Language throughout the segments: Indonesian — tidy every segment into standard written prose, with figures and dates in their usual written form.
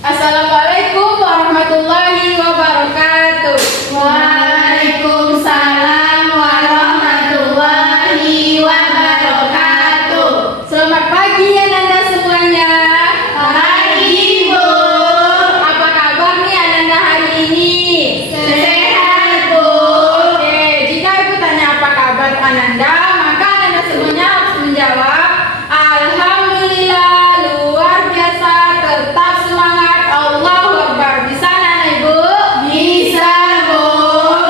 Assalamualaikum warahmatullahi wabarakatuh. Waalaikumsalam warahmatullahi wabarakatuh. Selamat pagi Ananda semuanya. Pagi, Bu. Apa kabar nih Ananda hari ini? Sehat, Bu. Oke, jika ibu tanya apa kabar Ananda, maka Ananda semuanya harus menjawab Alhamdulillah, luar biasa, tetap semangat, Allahu Akbar. Bisa Nana Ibu? Bisa, Bu.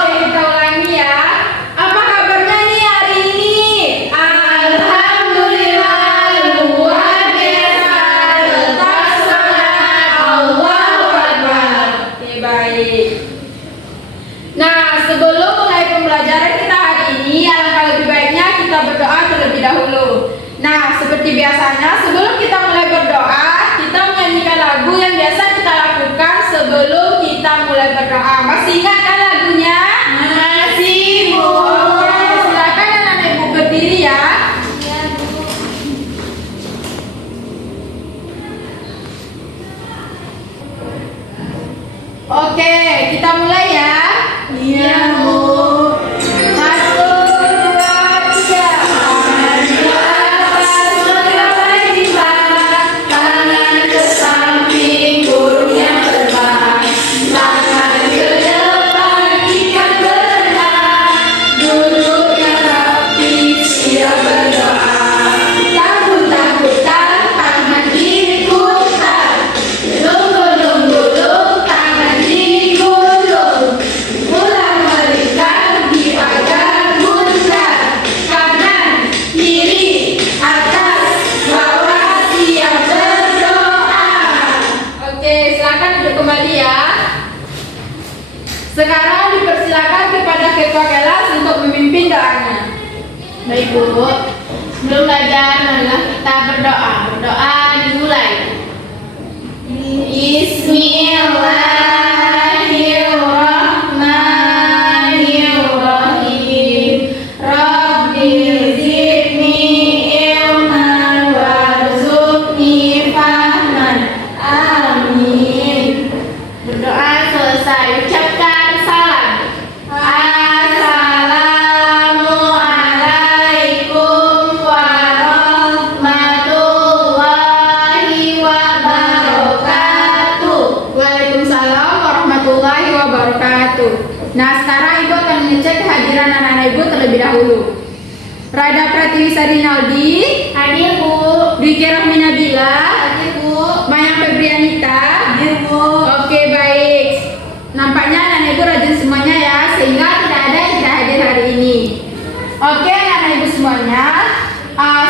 Oke, kita ulangi ya. Apa kabarnya nih hari ini? Alhamdulillah, luar biasa, tetap semangat, Allahu Akbar. Oke, baik. Nah, sebelum mulai pembelajaran kita hari ini, alangkah lebih baiknya kita berdoa terlebih dahulu. Nah, seperti biasanya, sebelum kita mulai berdoa, kita menyanyikan lagu yang biasa kita lakukan sebelum kita mulai berdoa. Masih ingat kan lagunya? Masih, Bu. Oke, silakan anak ibu berdiri ya. Oke, kita mulai ya. Iya, Bu. 1, 2, 3. Tangan ke samping, burung yang terbang. Tangan ke depan, ikan berenang. Duduk yang rapi, siap berdoa. Takut-takutan, tangan diputar. Gulung-gulung, tangan digulung. Ulang melingkar di pagar bundar. Kanan, kiri, atas, bawah, siap berdoa. Oke, silakan duduk kembali ya. Sekarang dipersilakan kepada ketua kelas untuk memimpin doanya. Baik, Bu. Sebelum belajar, marilah kita berdoa. Berdoa dimulai. Bismillahirrahmanirrahim. Rabbi zidni ilman warzuqni fahman. Amin. Berdoa selesai, ucapkan salam. Assalamualaikum warahmatullahi wabarakatuh. Waalaikumsalam warahmatullahi wabarakatuh. Nah, sekarang ibu akan mengecek kehadiran anak-anak ibu terlebih dahulu. Rada Pratiwi Sarinaldi, Hadir, Bu. Dwiki Rahmi Nabila, Hadir, Bu. Maya Febrianita. Hadir, Bu. Oke, baik. Nampaknya anak ibu rajin semuanya ya, sehingga tidak ada yang tidak hadir hari ini. Oke, anak ibu semuanya.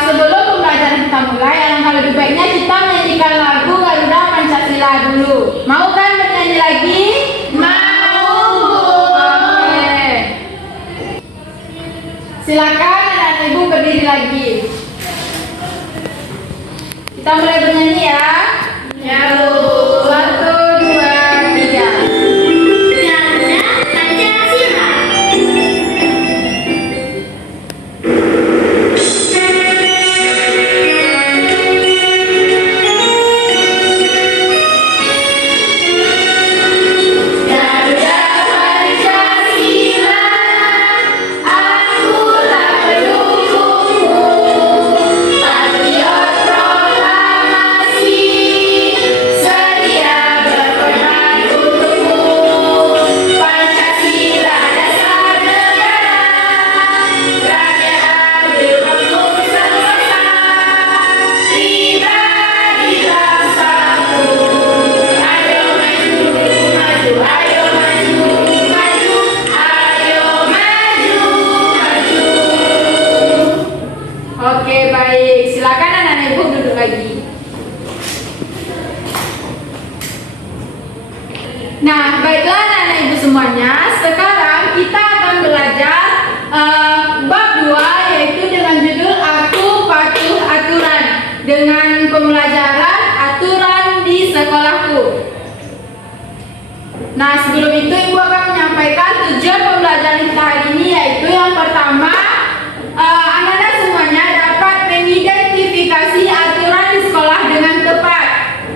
Sebelum pembelajaran kita mulai, alangkah lebih baiknya kita menyanyikan lagu Garuda Pancasila dulu. Mau kan bernyanyi lagi? Mau, Bu. Oke. Silakan anak ibu berdiri lagi. Kita mulai bernyanyi ya. Ya, Bu. 1, 2, 3. Garuda Pancasila. Garuda Pancasila, akulah pendukungmu. Patriot proklamasi, sedia berkorban untukmu. Pancasila dasar negara, rakyat adil makmur sentosa, pribadi bangsaku. Ayo maju, maju, ayo maju, maju, ayo maju, maju. Oke, baik. Silakan anak-anak ibu duduk lagi. Nah, baiklah anak-anak ibu semuanya. Sekarang kita akan belajar bab 2, yaitu dengan judul Aku Patuh Aturan, dengan pembelajaran aturan di sekolahku. Nah, sebelum itu ibu akan menyampaikan tujuan pembelajaran kita hari ini, yaitu yang pertama, anak-anak semuanya dapat mengidentifikasi aturan di sekolah dengan tepat.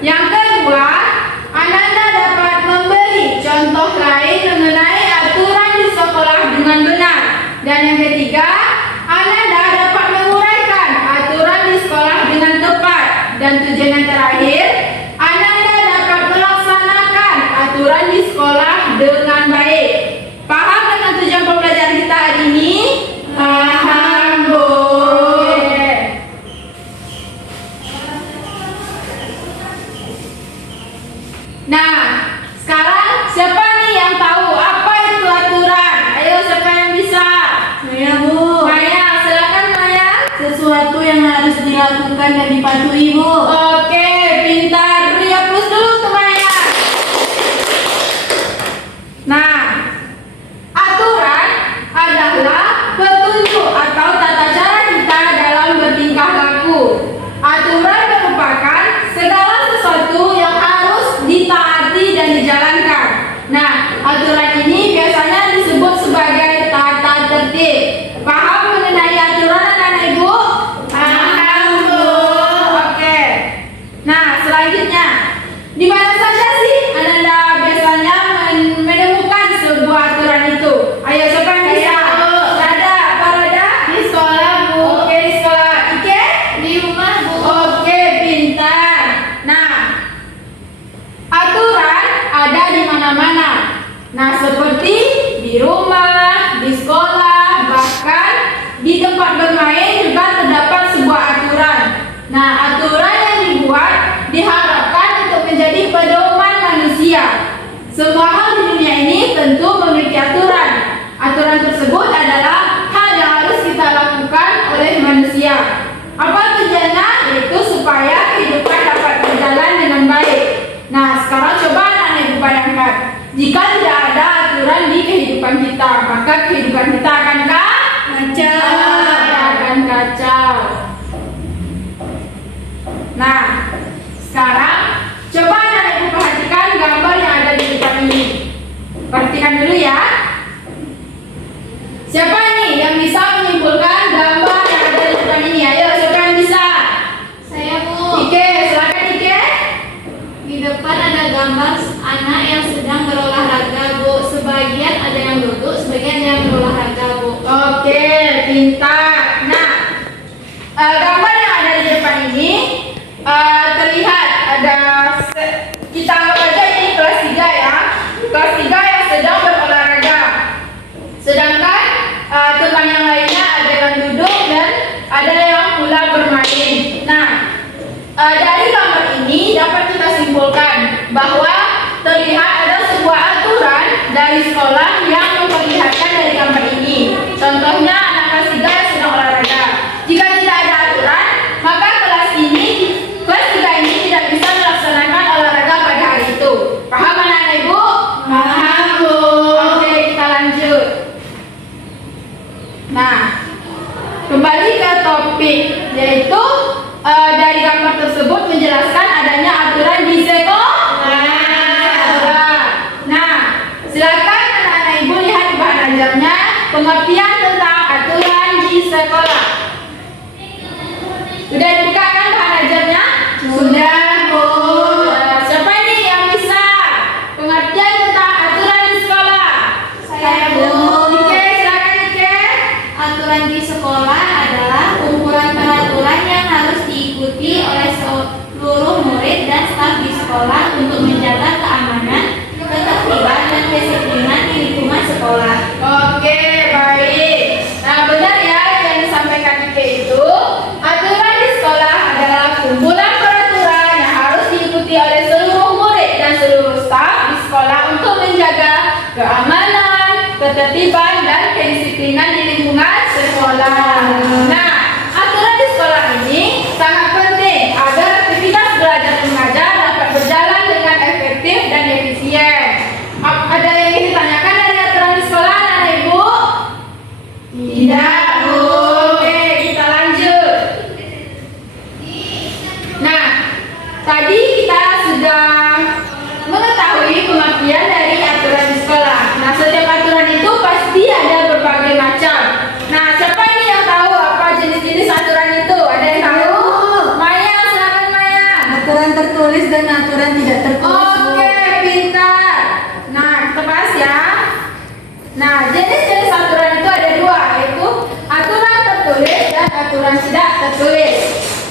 Yang kedua, sesuatu yang harus dilakukan dan dipatuhi, Bu. Oke, pintar. Beri aplaus dulu untuk Maya. Nah, aturan adalah petunjuk atau tata cara kita dalam bertingkah laku. Aturan merupakan segala sesuatu yang harus ditaati dan dijalankan. Nah, aturan ini biasanya disebut sebagai tata tertib. Paham mengenai aturan anak-anak Ibu? Paham, Bu. Oke. Nah, selanjutnya, di mana saja sih Anda biasanya menemukan sebuah aturan itu? Ayo, siapa yang bisa? Saya, Bu. Rada, Parada? Di sekolah, Bu. Oke, di sekolah. Ike? Di rumah, Bu. Oke, pintar. Nah, aturan ada di mana-mana. Nah, seperti di rumah, di sekolah, bahkan di tempat bermain juga terdapat sebuah aturan. Nah, aturan yang dibuat diharapkan untuk menjadi pedoman manusia. Semua hal di dunia ini tentu memiliki aturan. Aturan tersebut adalah hal yang harus kita lakukan oleh manusia. Apa tujuannya? Yaitu supaya kehidupan dapat berjalan dengan baik. Nah, sekarang coba anak-anak Ibu bayangkan, jika tidak ada aturan di kehidupan kita, maka kehidupan kita akan kacau. Nah, sekarang coba anak-anak Ibu perhatikan gambar yang ada di depan ini. Perhatikan dulu ya. Siapa nih yang bisa menyimpulkan gambar yang ada di depan ini? Ayo, siapa yang bisa? Saya, Bu. Ike, silakan Ike. Di depan ada gambar anak yang sedang berolahraga, Bu. Sebagian ada yang duduk, sebagian yang berolahraga, Bu. Oke, pintar. Nah, gambar yang ada di depan ini terlihat ada kita anggap aja ini kelas 3 ya. Kelas 3 yang sedang berolahraga. Sedangkan teman yang lainnya ada yang duduk dan ada yang pula bermain. Nah, dari gambar ini dapat kita simpulkan bahwa terlihat ada sebuah aturan dari sekolah yang memperlihatkan dari gambar ini. Contohnya anak kelas 3 yang sedang olahraga. Jika tidak ada aturan, maka kelas 3 ini tidak bisa melaksanakan olahraga pada hari itu. Paham anak-anak Ibu? Paham, Bu. Oke, kita lanjut. Nah, kembali ke topik, yaitu dari gambar tersebut menjelaskan adanya aturan di sekolah. Nah, silakan anak-anak Ibu lihat di bahan ajarnya pengertian tentang aturan di sekolah. Sudah dibuka kan bahan ajarnya? Sudah, Bu. Siapa nih yang bisa pengertian tentang aturan di sekolah? Saya, Bu. Ike, silakan Ike. Aturan di sekolah adalah kumpulan peraturan yang harus diikuti oleh seluruh murid dan staf di sekolah untuk menjaga keamanan, ketertiban, dan kedisiplinan di lingkungan sekolah. Oke, baik. Nah, benar ya yang disampaikan Ike itu. Aturan di sekolah adalah kumpulan peraturan yang harus diikuti oleh seluruh murid dan seluruh staf di sekolah untuk menjaga keamanan, ketertiban, dan kedisiplinan di lingkungan sekolah. Nah, aturan di sekolah ini sangat penting agar aktivitas belajar mengajar dapat berjalan dengan efektif dan efisien. Ada yang ingin ditanyakan dari aturan di sekolah, anak Ibu? Tidak, Bu. Oke, kita lanjut. Nah, tadi kita sudah mengetahui pengertian dari aturan di sekolah. Nah, setiap aturan itu pasti ada berbagai macam. Nah, siapa ini yang tahu apa jenis-jenis aturan itu? Ada yang tahu? Maya, silakan Maya. Aturan tertulis dan aturan tidak tertulis. Oke, pintar. Nah, kita bahas ya. Nah, jenis-jenis aturan itu ada dua, yaitu aturan tertulis dan aturan tidak tertulis.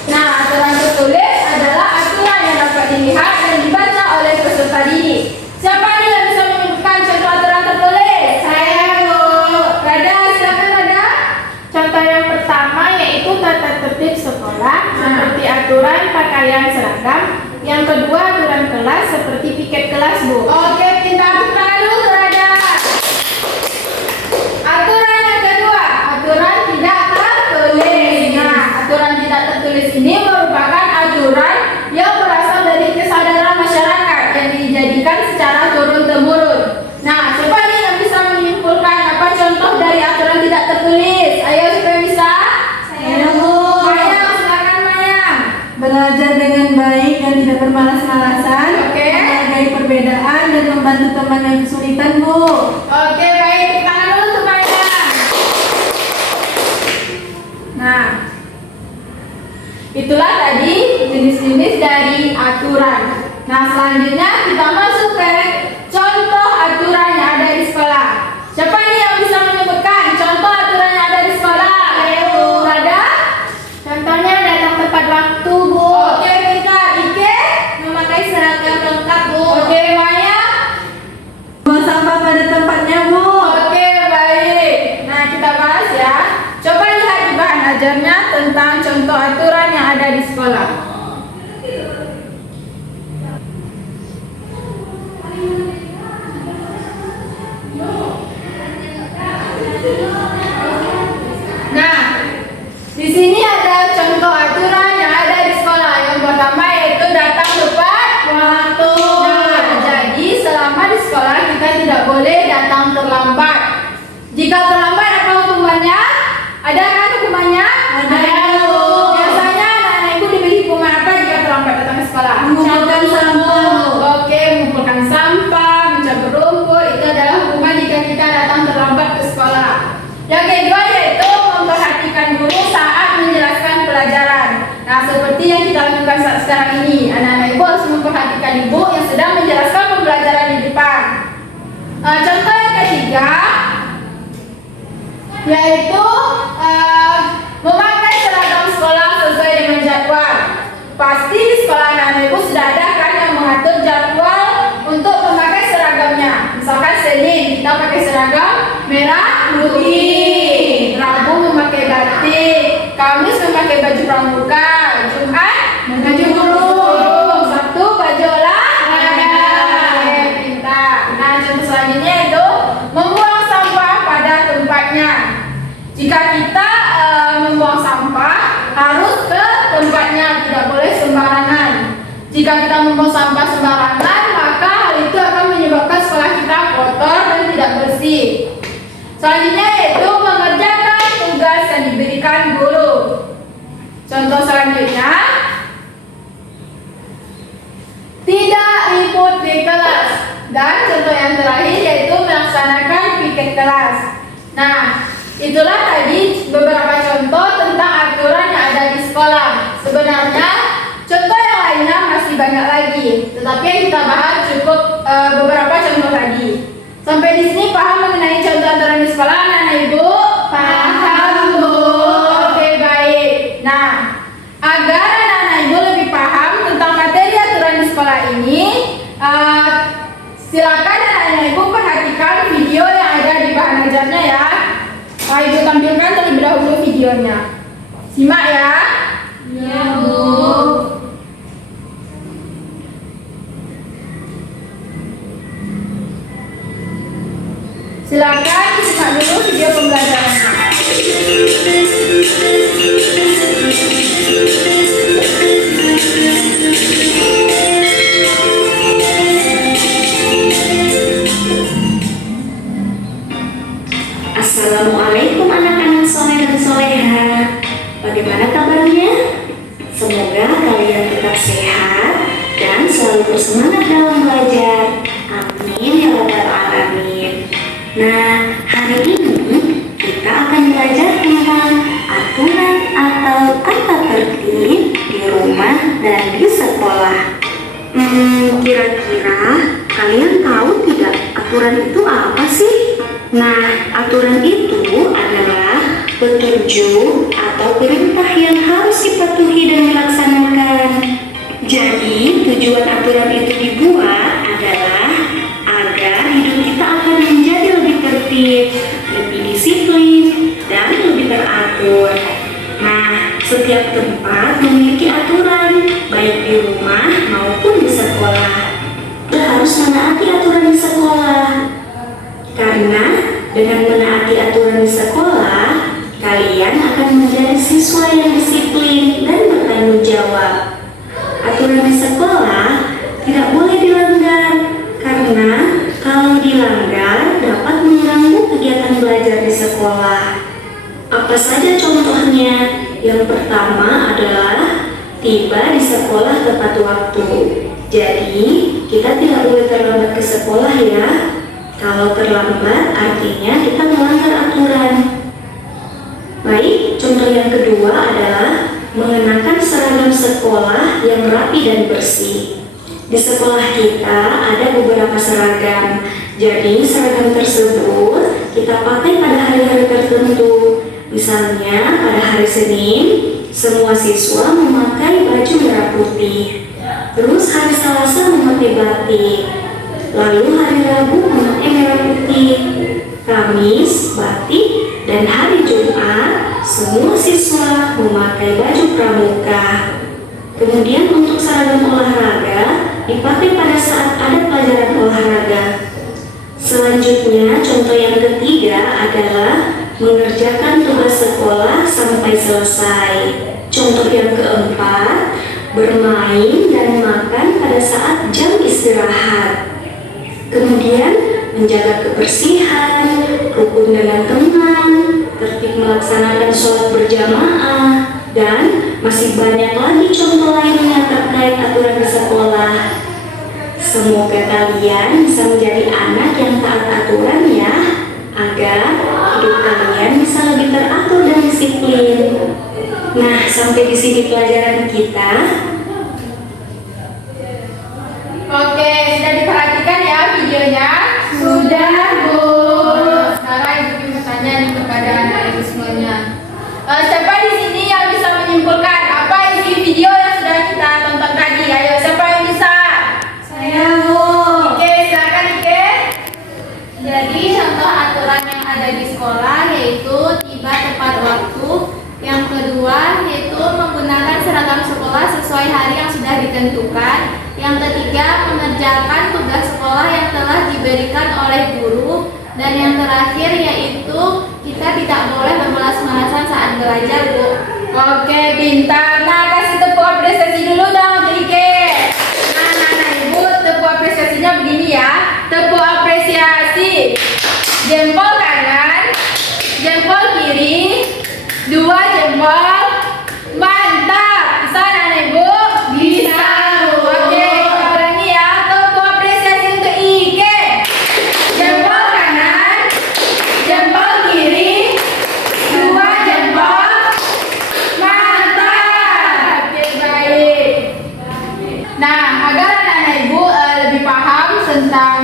Nah, aturan tertulis adalah aturan yang dapat dilihat dan dibaca oleh peserta didik. Siapa nih yang bisa menyebutkan contoh aturan tertulis? Saya, Bu. Rada, silakan Rada. Contoh yang pertama yaitu tata tertib sekolah seperti aturan pakaian seragam. Yang kedua aturan kelas seperti piket kelas, Bu. Oke, pintar. Tepuk tangan dulu Rada. Aturan yang kedua, aturan tidak tertulis. Nah, aturan bermalas-malasan, Oke. menghargai perbedaan, dan membantu teman yang kesulitan, Bu. Oke, baik. Tepuk tangan dulu semuanya. Nah, itulah tadi jenis-jenis dari aturan. Nah, selanjutnya kita masuk ke contoh aturan yang ada di sekolah. Siapa ini yang bisa menyebutkan contoh aturan yang ada di sekolah? Ayo, ada? Contohnya datang tepat waktu, Bu. Oke, kita Ike. Memakai seragam lengkap, Bu. Oke, Maya. Buang sampah pada tempatnya, Bu. Oke, baik. Nah, kita bahas ya. Coba lihat di bahan ajarnya tentang contoh aturan yang ada di sekolah. Nah, di sini ada contoh aturan yang ada di sekolah. Yang pertama yaitu datang tepat waktu. Nah, jadi selama di sekolah kita tidak boleh datang terlambat. Jika terlambat apa hukumannya? Ada kan hukumannya? Ada. Biasanya anak-anak ibu diberi hukuman apa jika terlambat datang ke sekolah? Mengumpulkan sampah. Oke, mengumpulkan sampah, mencampur rumput, itu adalah hukuman jika kita datang terlambat ke sekolah. Yang kedua yaitu memperhatikan guru saat menjelaskan pelajaran. Nah, seperti yang kita lakukan saat sekarang ini, anak-anak ibu harus memperhatikan ibu yang sedang menjelaskan pembelajaran di depan. Contoh yang ketiga yaitu memakai seragam sekolah sesuai dengan jadwal. Pasti di sekolah anak-anak ibu sudah ada kan yang mengatur jadwal untuk memakai seragamnya. Misalkan Senin kita pakai seragam merah putih, Rabu memakai batik, Kamis memakai baju pramuka, Jumat baju guru, Sabtu baju olahraga. Pintar. Nah, contoh selanjutnya itu membuang sampah pada tempatnya. Jika kita membuang sampah harus ke tempatnya, tidak boleh sembarangan. Jika kita membuang sampah sembarangan, maka hal itu akan menyebabkan sekolah kita kotor dan tidak bersih. Selanjutnya yaitu mengerjakan tugas yang diberikan guru. Contoh selanjutnya, tidak ribut di kelas. Dan contoh yang terakhir yaitu melaksanakan piket kelas. Nah, itulah tadi beberapa contoh tentang aturan yang ada di sekolah. Sebenarnya contoh yang lainnya masih banyak lagi, tetapi yang kita bahas cukup beberapa contoh tadi. Sampai di sini paham mengenai contoh aturan di sekolah, anak-anak ibu? Paham, Bu. Oke, baik. Nah, agar anak-anak ibu lebih paham tentang materi aturan di sekolah ini, silakan anak-anak ibu perhatikan video yang ada di bahan ajarnya ya. Ibu tampilkan terlebih dahulu videonya. Simak ya. Ya, Bu. Silakan disimak dulu video pembelajarannya. Assalamualaikum anak-anak soleh dan soleha. Bagaimana kabarnya? Semoga kalian tetap sehat dan selalu bersemangat dalam belajar. Amin ya rabbal alamin. Nah, hari ini kita akan belajar tentang aturan atau tata tertib di rumah dan di sekolah. Kira-kira kalian tahu tidak aturan itu apa sih? Nah, aturan itu adalah petunjuk atau perintah yang harus dipatuhi dan dilaksanakan. Jadi, tujuan aturan itu dibuat adalah agar hidup kita akan menjadi lebih tertib, lebih disiplin, dan lebih teratur. Nah, setiap tempat memiliki aturan, baik di rumah maupun di sekolah. Kita harus menaati aturan di sekolah. Karena dengan menaati aturan di sekolah, kalian akan menjadi siswa yang disiplin dan bertanggung jawab. Aturan di sekolah tidak boleh dilanggar, karena kalau dilanggar dapat mengganggu kegiatan belajar di sekolah. Apa saja contohnya? Yang pertama adalah tiba di sekolah tepat waktu. Jadi, kita tidak boleh terlambat ke sekolah ya. Kalau terlambat, artinya kita melanggar aturan. Baik, contoh yang kedua adalah mengenakan seragam sekolah yang rapi dan bersih. Di sekolah kita ada beberapa seragam. Jadi, seragam tersebut kita pakai pada hari-hari tertentu. Misalnya, pada hari Senin, semua siswa memakai baju merah putih. Terus hari Selasa memakai batik. Lalu hari Rabu memakai merah putih. Kamis, batik, dan hari Jumat, semua siswa memakai baju pramuka. Kemudian untuk seragam olahraga dipakai pada saat ada pelajaran olahraga. Selanjutnya, contoh yang ketiga adalah mengerjakan tugas sekolah sampai selesai. Contoh yang keempat, bermain dan makan pada saat jam istirahat. Kemudian, menjaga kebersihan, rukun dengan teman, tertib melaksanakan sholat berjamaah, dan masih banyak lagi contoh lainnya terkait aturan di sekolah. Semoga kalian bisa menjadi anak yang taat aturan ya, agar hidup kalian bisa lebih teratur dan disiplin. Nah, sampai di sini pelajaran kita. Oke, sudah diperhatikan ya videonya? Sudah, Bu. Sekarang Ibu bertanya nih kepada anak ibu semuanya. Siapa di sini yang bisa menyimpulkan apa isi video yang sudah kita tonton tadi? Ayo, siapa yang bisa? Saya, Bu. Oke, silakan Ike. Jadi contoh aturan yang ada di sekolah yaitu tiba tepat waktu. Yang kedua yaitu menggunakan seragam sekolah sesuai hari yang sudah ditentukan. Yang ketiga mengerjakan tugas sekolah yang telah diberikan oleh guru. Dan yang terakhir yaitu kita tidak boleh bermalas-malasan saat belajar, Bu. Oke, pintar. Nah, kasih tepuk apresiasi dulu dong untuk Ike. Nah, Ibu tepuk apresiasinya begini ya. Tepuk apresiasi. Jempol kanan, jempol kiri, 2 jempol. Mantap. Bisa anak Ibu? Bisa, Bu. Oke, kita ulangi ya. Tepuk apresiasi untuk Ike. Jempol kanan, jempol kiri, 2 jempol. Mantap. Oke, baik. Nah, agar anak-anak Ibu lebih paham tentang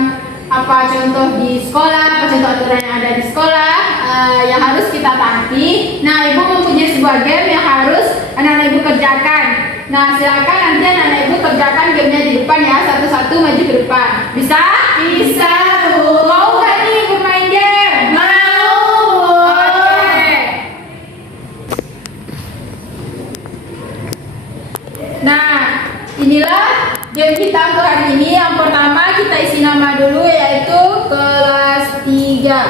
apa contoh di sekolah, apa contoh aturan yang ada di sekolah yang harus kita taati. Nah, Ibu mempunyai sebuah game yang harus anak-anak Ibu kerjakan. Nah, silakan nanti anak-anak Ibu kerjakan gamenya di depan ya, satu-satu maju ke depan. Bisa? Bisa, Bu. Mau nggak nih bermain game? Mau, Bu. Oke. Nah, inilah game kita untuk hari ini. Yang pertama kita isi nama dulu yaitu kelas 3.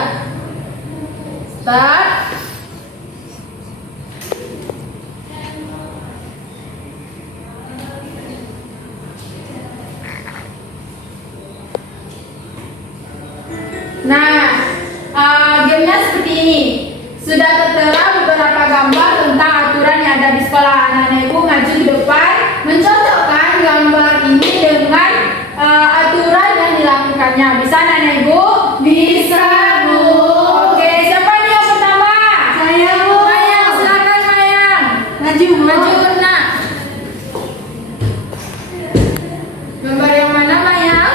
Start. Nah, gamenya seperti ini. Sudah tertera beberapa gambar tentang aturan yang ada di sekolah. Anak-anak Ibu maju di depan, mencocokkan gambar ini dengan aturan yang dilakukannya. Bisa anak-anak Ibu? Bisa, Bu. Oke, siapa nih yang pertama? Saya, Bu. Mayang, silakan Mayang. Maju, Bu. Maju, nak. Gambar yang mana Mayang?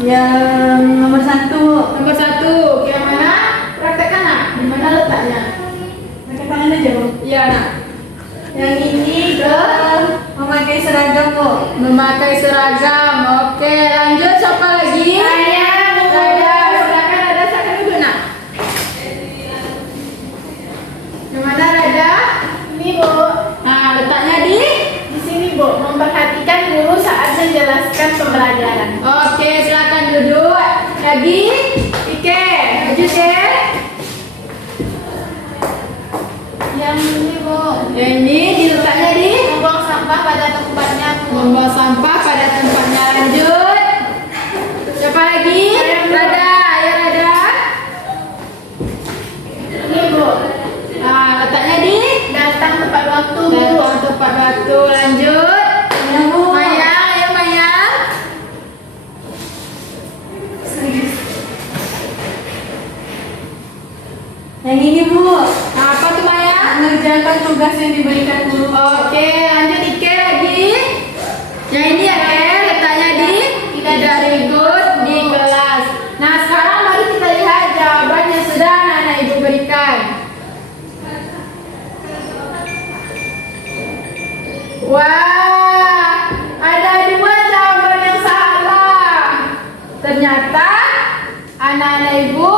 Yang nomor 1. Nomor 1. Yang mana? Praktekkan nak. Di mana letaknya? Pakai tangan aja, Bu. Iya nak. Yang ini memakai seragam, Bu. Memakai seragam. Oke, lanjut siapa lagi? Saya, Bu. Saya, silakan ada silakan dulu nak. Yang mana ada? Ini, Bu. Nah, letaknya di. Di sini, Bu. Memperhatikan guru saat menjelaskan pembelajaran. Oke, silakan duduk. Lagi, Ike, maju deh. Yang ini, Bu. Yang ini diletaknya di. Membuang sampah pada tempatnya, Bu. Membuang sampah pada tempatnya. Lanjut. Siapa lagi? Rada, ayo Rada. Ini, Bu. Nah, letaknya di. Datang tepat waktu, Bu. Datang tepat waktu. Lanjut. Ya, Bu. Mayang, ayo Mayang. mengerjakan tugas yang diberikan guru. Oke, lanjut Ike lagi. Yang ini ya, Ke, letaknya di kita dari good di kelas. Nah, sekarang mari kita lihat jawaban yang sudah anak-anak ibu berikan. Wah, ada 2 jawaban yang salah. Ternyata anak-anak ibu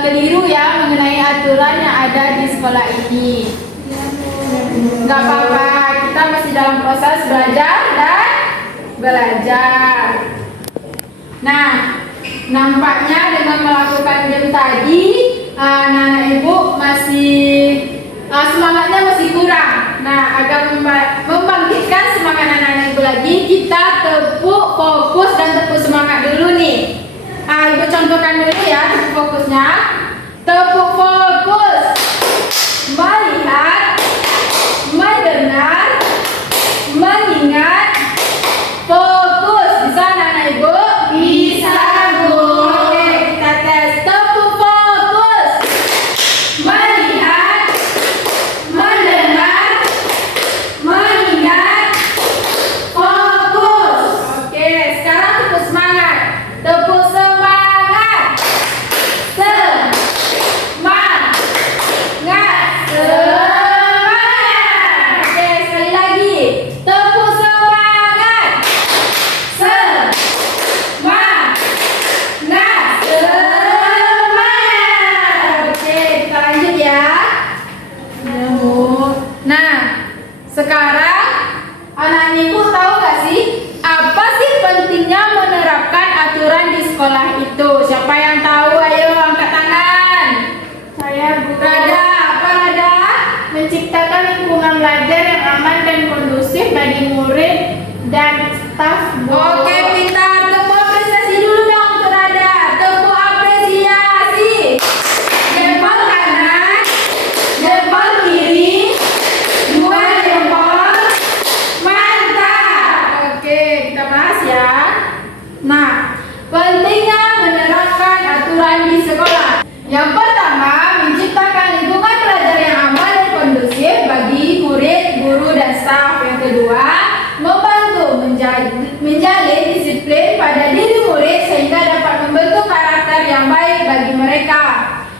keliru ya mengenai aturan yang ada di sekolah ini. Gak apa-apa, kita masih dalam proses belajar dan belajar. Nah, nampaknya dengan melakukan game tadi, anak-anak ibu masih semangatnya masih kurang. Nah, agar membangkitkan semangat anak-anak ibu lagi, kita tepuk fokus dan tepuk semangat dulu nih. Ibu contohkan dulu ya tepuk fokusnya. Tepuk fokus. Melihat, mendengar, mengingat, fokus. Bisa anak-anak ibu? Bisa, Bu. Oke, kita tes. Tepuk fokus. Melihat, mendengar, mengingat, fokus. Oke, sekarang tepuk semangat. Tepuk semangat. Semangat. Semangat. Oke, sekali lagi. Tepuk semangat. Semangat. Semangat. Oke, kita lanjut ya. Nah, sekarang anak ibu tahu gak sih apa sih pentingnya menerapkan aturan di sekolah itu? Siapa yang tahu? Ayo angkat tangan. Saya, Bu. Rada, apa Rada? Menciptakan lingkungan belajar yang aman dan kondusif bagi murid dan staf, Bu. Oke, pintar. Tepuk apresiasi dulu dong untuk Rada. Tepuk apresiasi. Jempol kanan, jempol kiri, 2 jempol. Mantap. Oke, kita bahas ya. Nah, pentingnya menerapkan aturan di sekolah. Yang pertama, menciptakan lingkungan belajar yang aman dan kondusif bagi murid, guru, dan staf. Yang kedua, membantu menjalin disiplin pada diri murid sehingga dapat membentuk karakter yang baik bagi mereka.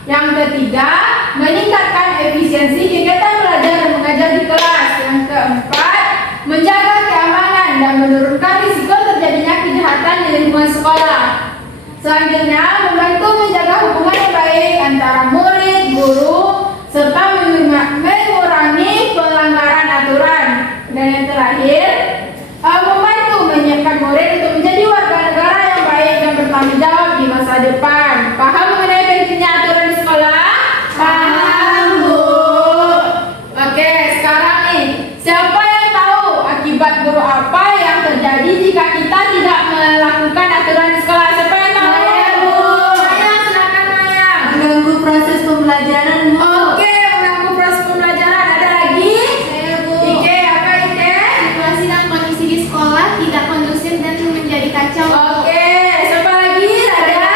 Yang ketiga, meningkatkan efisiensi kegiatan belajar dan mengajar di kelas. Yang keempat, menjaga keamanan dan menurunkan risiko terjadinya kejahatan di lingkungan sekolah. Selanjutnya, membantu menjaga hubungan yang baik antara murid, guru, serta mengurangi pelanggaran aturan. Dan yang terakhir, membantu menyiapkan murid untuk menjadi warga negara yang baik dan bertanggung jawab di masa depan. Paham mengenai pentingnya aturan di sekolah? Paham, Bu. Oke, sekarang nih, siapa yang tahu akibat buruk apa yang terjadi jika kita tidak melakukan aturan di sekolah? Siapa yang tahu? Saya, Bu. Mayang, silakan Mayang. Mengganggu proses pembelajaran, Bu. Oke, mengganggu proses pembelajaran. Ada lagi? Saya, Bu. Ike, apa Ike? Situasi dan kondisi di sekolah tidak kondusif dan menjadi kacau. Oke, siapa lagi? Rada?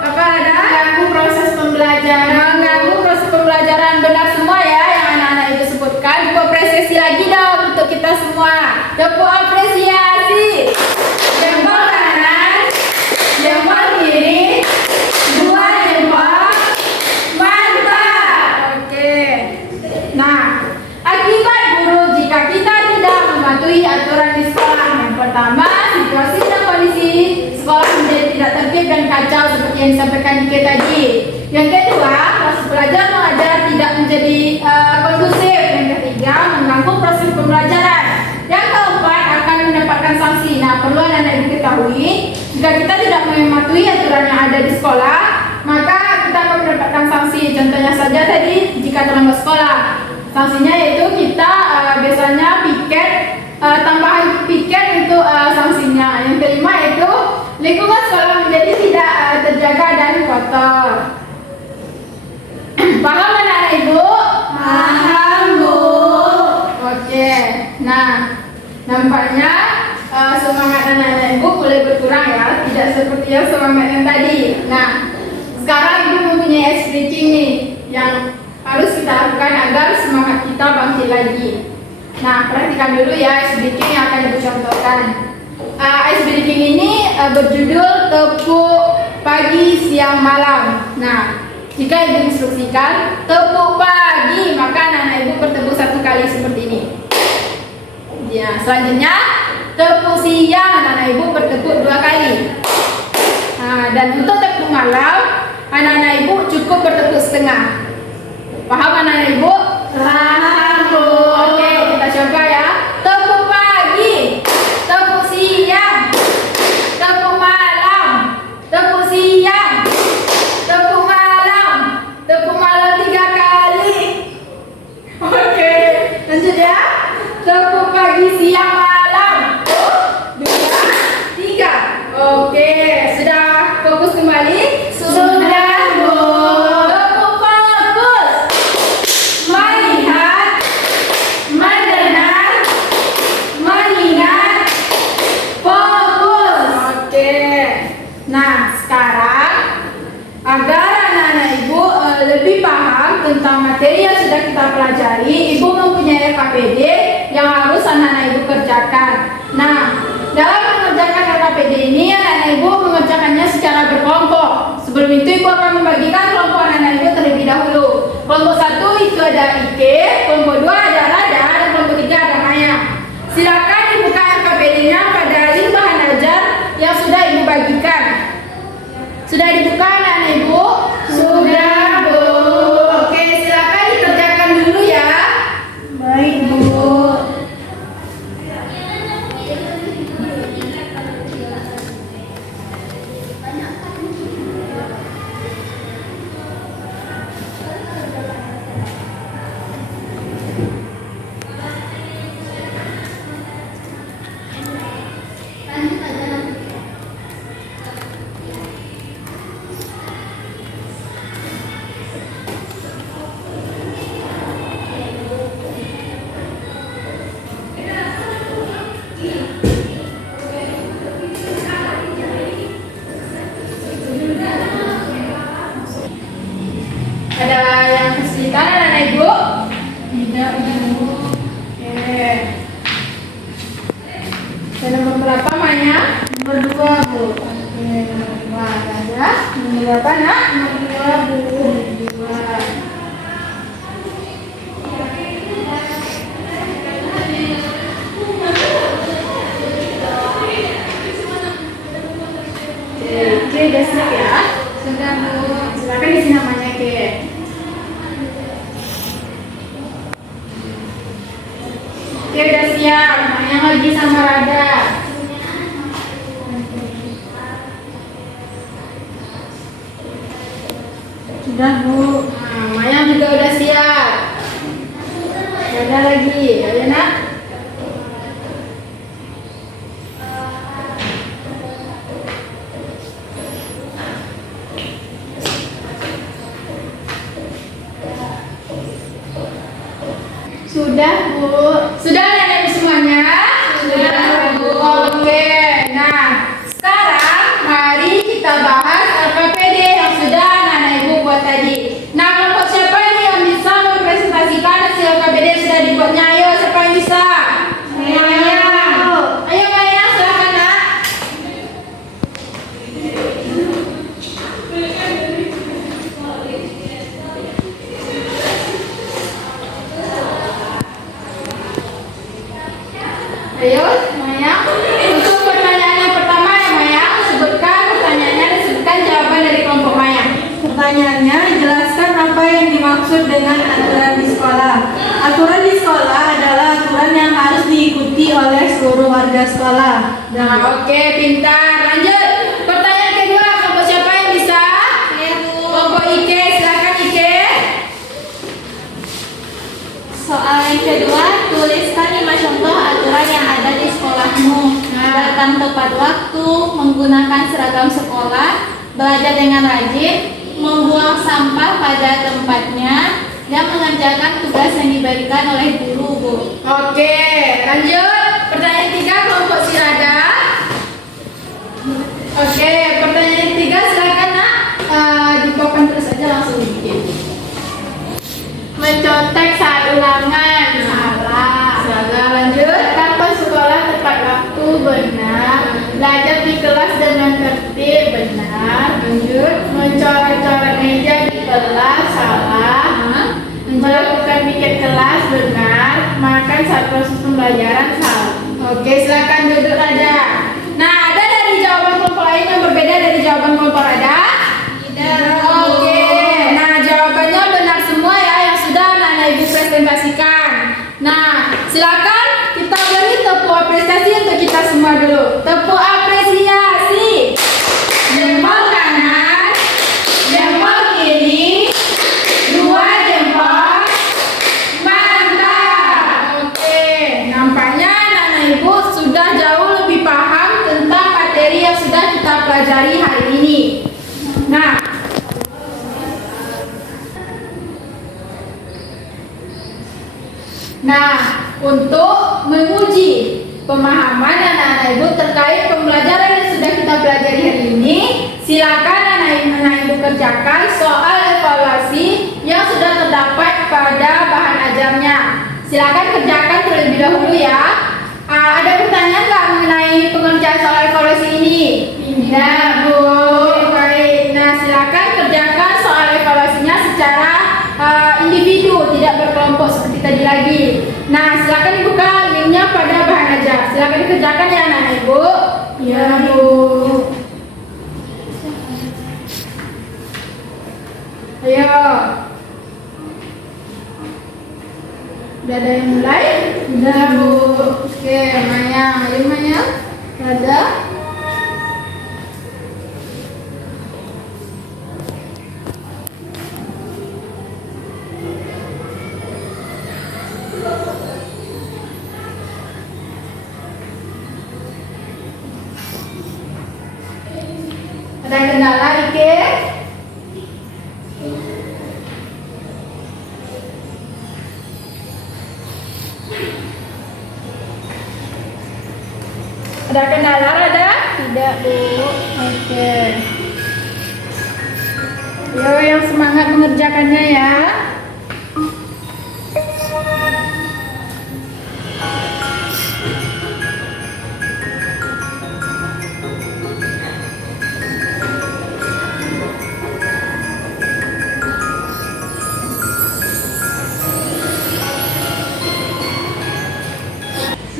Apa Rada? Mengganggu proses pembelajaran. Mengganggu proses pembelajaran. Benar semua ya yang anak-anak itu sebutkan. Tepuk apresiasi lagi dong untuk kita semua. Tepuk apresiasi. Jempol kanan, jempol kiri, 2 jempol. Mantap. Oke. Nah, akibat buruk jika kita tidak mematuhi aturan di sekolah. Yang pertama, situasi dan kondisi sekolah menjadi tidak tertib dan kacau seperti yang disampaikan Ike tadi. Yang kedua, proses belajar mengajar tidak menjadi kondusif. Yang ketiga, mengganggu proses pembelajaran. Yang keempat, akan mendapatkan sanksi. Nah, perlu anak-anak ibu ketahui, jika kita tidak mematuhi aturan yang ada di sekolah, maka kita akan mendapatkan sanksi. Contohnya saja tadi, jika terlambat sekolah, sanksinya yaitu kita biasanya piket, tambahan piket untuk sanksinya. Yang kelima yaitu lingkungan sekolah menjadi tidak terjaga dan kotor. Paham anak-anak ibu? Paham, Bu. Oke. Nah, nampaknya semangat anak-anak ibu mulai berkurang ya, tidak seperti yang semangat yang tadi. Nah, sekarang ibu mempunyai ice breaking nih, yang harus kita lakukan agar semangat kita bangkit lagi. Nah, perhatikan dulu ya ice breaking yang akan ibu contohkan. Ice breaking ini berjudul tepuk pagi, siang, malam. Nah, jika ibu instruksikan tepuk pagi, maka anak-anak ibu bertepuk 1 kali seperti ini. Ya, selanjutnya tepuk siang, anak-anak ibu bertepuk 2 kali. Nah, dan untuk tepuk malam, anak-anak ibu cukup bertepuk setengah. Paham anak-anak ibu? Paham, Bu. Oke, kita coba ya. Tepuk pagi, tepuk siang, tepuk malam, tepuk siang, tepuk malam 3 kali. Oke, lanjut ya. Tepuk pagi, siang, malam. 1, 2, 3. Oke, sudah fokus kembali? Sudah, Bu. Tepuk fokus. Melihat, mendengar, mengingat, fokus. Oke. Nah, sekarang agar anak-anak ibu lebih paham tentang materi yang sudah kita pelajari, ibu mempunyai KPD yang harus anak-anak ibu kerjakan. Nah, dalam mengerjakan KPD ini, anak-anak ibu mengerjakannya secara berkelompok. Sebelum itu, ibu akan membagikan kelompok anak-anak ibu terlebih dahulu. Kelompok 1 itu ada Ike, kelompok 2 ada Rada, dan kelompok 3 ada Maya. Silakan dibuka KPD-nya pada link bahan ajar yang sudah ibu bagikan. Sudah dibuka anak-anak ibu? Sudah, Bu. Oke, silakan dikerjakan dulu ya. Baik, Bu. Ada yang kesulitan anak-anak ibu? Tidak, Bu. Oke. Dan nomor berapa Maya? Nomor 2, Bu. Oke, nomor 2 ada. Nomor berapa nak? Nomor 2, Bu. 2. Oke, udah siap ya? Sudah, Bu. Silakan isi namanya Ke. Oke, udah siap. Maya lagi sama Rada. Sudah, Bu. Nah, Maya juga udah siap. Rada lagi, ayo nak. Sudah, Bu. Sudah anak ibu semuanya? Sudah, Bu. Oke. Nah, sekarang mari kita bahas LKPD yang sudah anak-anak ibu buat tadi. Nah, kelompok siapa ini yang bisa mempresentasikan hasil LKPD yang sudah dibuatnya? Ayo, siapa yang bisa? Maya. Ayo Maya, silakan nak. Ayo, Maya. Untuk pertanyaan yang pertama ya Maya, sebutkan pertanyaannya dan sebutkan jawaban dari kelompok Maya. Pertanyaannya, jelaskan apa yang dimaksud dengan aturan di sekolah. Aturan di sekolah adalah aturan yang harus diikuti oleh seluruh warga sekolah. Nah, oke, pintar. Lanjut. Pertanyaan kedua, kelompok siapa yang bisa? Saya, Bu. Kelompok Ike, silakan Ike. Soal yang kedua, tuliskan 5 contoh aturan yang ada di sekolahmu. Datang tepat waktu, menggunakan seragam sekolah, belajar dengan rajin, membuang sampah pada tempatnya, dan mengerjakan tugas yang diberikan oleh guru, Bu. Oke, lanjut. Pertanyaan 3, kelompok Sirada. Oke, pertanyaan 3 silakan nak. Dibawakan terus aja langsung bikin. mencontek saat ulangan. Salah. Salah, lanjut. Datang ke sekolah tepat waktu. Benar. Belajar di kelas dengan tertib. Benar. Lanjut. Mencoret-coret meja di kelas. Salah. Melakukan piket kelas. Benar. Makan saat proses pembelajaran. Salah. Oke, silakan duduk aja. Nah, ada dari jawaban kelompok lain yang berbeda dari jawaban kelompok ada? Tidak. Oke, nah jawabannya benar semua ya yang sudah anak-anak ibu presentasikan. Nah, silakan kita beri tepuk apresiasi untuk kita semua dulu. Tepuk apresiasi. Jempol kanan, jempol kiri, dua jempol. Mantap. Oke, nampaknya anak-anak ibu sudah jauh lebih paham tentang materi yang sudah kita pelajari hari ini. Nah, untuk menguji pemahaman anak-anak ibu terkait pembelajaran yang sudah kita pelajari hari ini, silakan anak-anak ibu kerjakan soal evaluasi yang sudah terdapat pada bahan ajarnya. Silakan kerjakan terlebih dahulu ya. Ada pertanyaan nggak mengenai pengerjaan soal evaluasi ini? Tidak, Bu. Baik. Nah, silakan kerjakan soal evaluasinya secara individu, tidak berkelompok seperti tadi lagi. Nah, silakan dibuka linknya pada bahan ajar. Silakan dikerjakan ya anak-anak ibu. Ya, Bu. Ayo. Udah ada yang mulai? Sudah, Bu. Oke, Maya. Ayo, Maya. Ada? Ada kendala, Ike? Ada kendala, ada? Tidak, Bu. Oke. Yo, yang semangat mengerjakannya ya.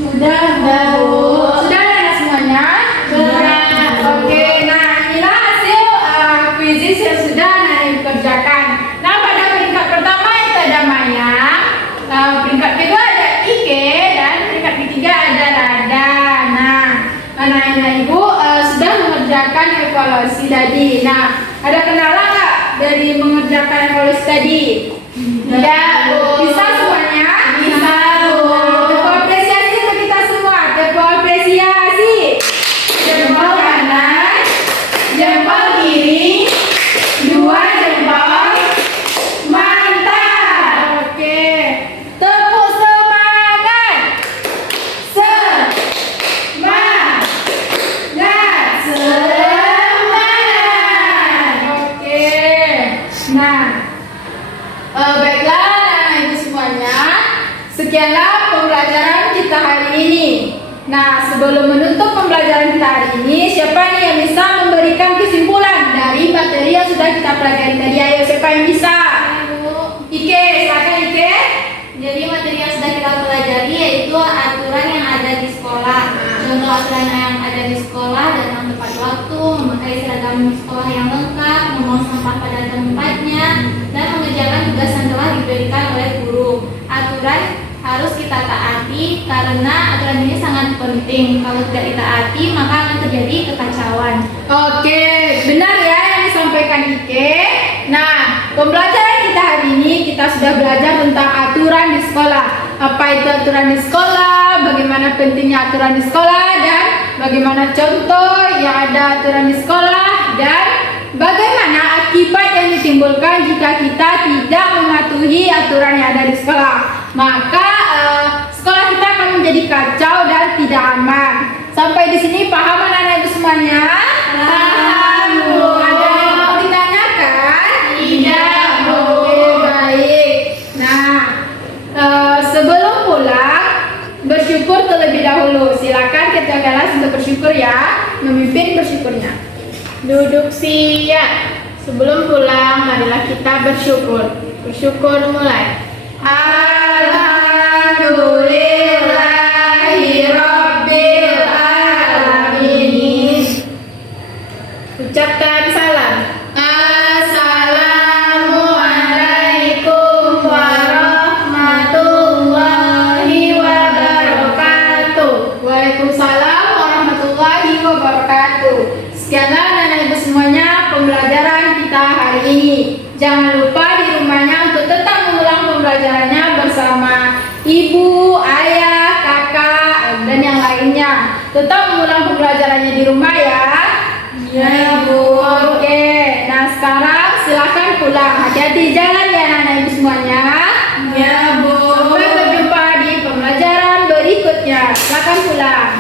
Sudah, Bu. Sudah ada semuanya? Sudah. Oke, nah inilah hasil kuisis yang sudah anak kerjakan. Nah, pada peringkat pertama itu ada Maya, peringkat kedua ada Ike, dan peringkat ketiga ada Rada. Nah, anak-anak ibu sudah mengerjakan evaluasi tadi. Nah, ada kendala nggak dari mengerjakan evaluasi tadi? Tidak, Bu. Bisa semuanya? Bisa, Bu. Tepuk apresiasi untuk kita semua. Tepuk apresiasi. Jempol kanan, jempol kiri, dua jempol. Mantap. Oke. Tepuk semangat. Semangat. Semangat. Oke. Nah, baiklah anak-anak ibu semuanya, sekianlah pembelajaran kita hari ini. Nah, sebelum menutup pembelajaran kita hari ini, siapa nih yang bisa memberikan kesimpulan dari materi yang sudah kita pelajari tadi? Ayo, siapa yang bisa? Bu. Ike, silakan Ike. Jadi materi yang sudah kita pelajari yaitu aturan yang ada di sekolah. Contoh aturan yang ada di sekolah: datang tepat waktu, memakai seragam sekolah yang lengkap, membuang sampah pada tempatnya, dan mengerjakan tugas yang telah diberikan oleh guru. Aturan harus kita taati karena aturan ini sangat penting. Kalau tidak ditaati maka akan terjadi kekacauan. Oke, benar ya yang disampaikan Ike. Nah, pembelajaran kita hari ini kita sudah belajar tentang aturan di sekolah. Apa itu aturan di sekolah, bagaimana pentingnya aturan di sekolah, dan bagaimana contoh yang ada aturan di sekolah, dan bagaimana akibat yang ditimbulkan jika kita tidak mematuhi aturan yang ada di sekolah. Maka sekolah kita akan menjadi kacau dan tidak aman. Sampai di sini paham anak-anak ibu semuanya? Paham, Bu. Ada yang mau ditanyakan? Tidak, Bu. Oke, baik. Nah, Duduk siap. Sebelum pulang, marilah kita bersyukur. Bersyukur mulai. Alhamdulillahirabbil alamin. Ucapkan salam. Assalamualaikum warahmatullahi wabarakatuh. Waalaikumsalam warahmatullahi wabarakatuh. Sekianlah anak-anak ibu semuanya pembelajaran kita hari ini. Jangan lupa di rumahnya untuk tetap mengulang pembelajarannya bersama ibu, ayah, kakak, dan yang lainnya. Tetap mengulang pembelajarannya di rumah ya. Ya, Bu. Oke, nah sekarang silakan pulang. Hati-hati jalan ya anak-anak ibu semuanya. Ya, Bu. Sampai berjumpa di pembelajaran berikutnya. Silakan pulang.